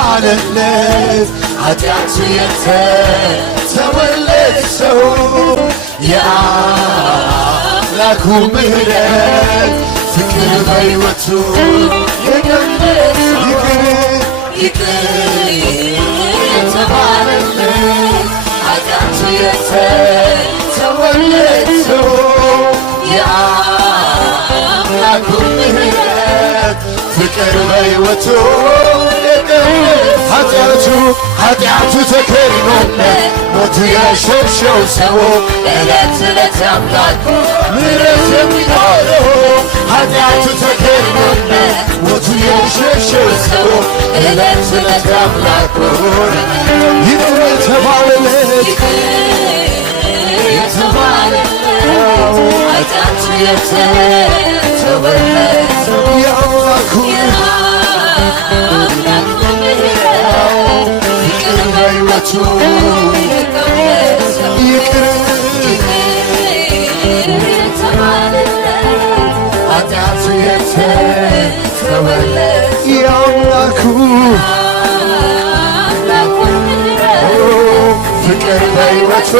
የተባለለት ኃጢአቱ የተተወለት ሰው የአምላኩ ምሕረት ፍቅር በሕይወቱ የገለጸው ይቅር የተባለለት ኃጢአቱ የተተወለት ሰው የአምላኩ ምሕረት ፍቅር በሕይወቱ ኃጢአቱ ተከድኖለት ሞቱ የሸሸው ሰው ዕለት ዕለት አምላኩ ምሕረት የሚኖረው ኃጢአቱ ተከድኖለት ሞቱ የሸሸው ሰው ዕለት ዕለት አምላኩ ይቅር የተባለለት ኃጢአቱ የተተወለት የአምላኩ ፍቅር በሕይወቱ ይቅር የተባለለት ኃጢአቱ የተተወለት የአምላኩ ፍቅር በሕይወቱ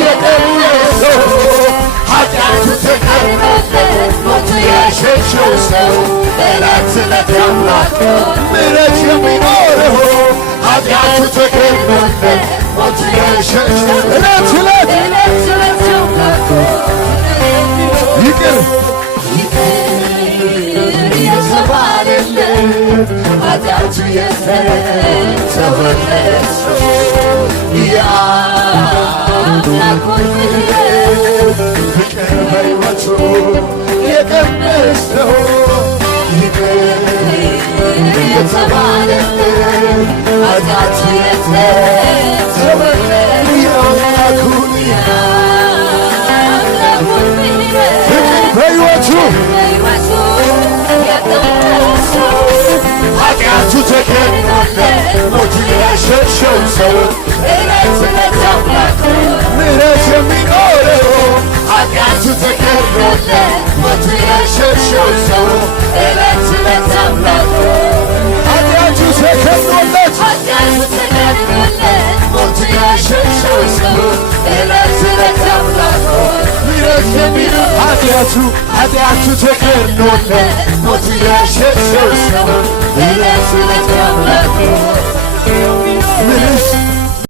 የቀነሰው ኃጢአቱ ተከድኖለት ሞቱ የሸሸው ሰው ዕለት ዕለት አምላኩ ምሕረት የሚኖረው ኃጢአቱ ተከድኖለት ሞቱ የሸሸው ዕለት ዕለት አምላኩ ይቅር የተባለለት ኃጢአቱ የተተወለት ሰው የአምላኩ ምሕረት ፍቅር በሕይወቱ የቀመሰው ይቅር የተባለለት ኃጢአቱ የተተወለት የአምላኩ ፍቅር በሕይወቱ ኃጢአቱ ተከድኖለት ሞቱ የሸሸው ሰው ዕለት ዕለት አምላኩ ምሕረት የሚኖረው ኃጢአቱ ተከድኖለት ሞቱ የሸሸው ሰው ዕለት ዕለት አምላኩ ኃጢአቱ ተከድኖለት ሞቱ የሸሸው ሰው ዕለት ዕለት አምላኩ ምሕረት የሚኖረው ኃጢአቱ ተከድኖለት ሞቱ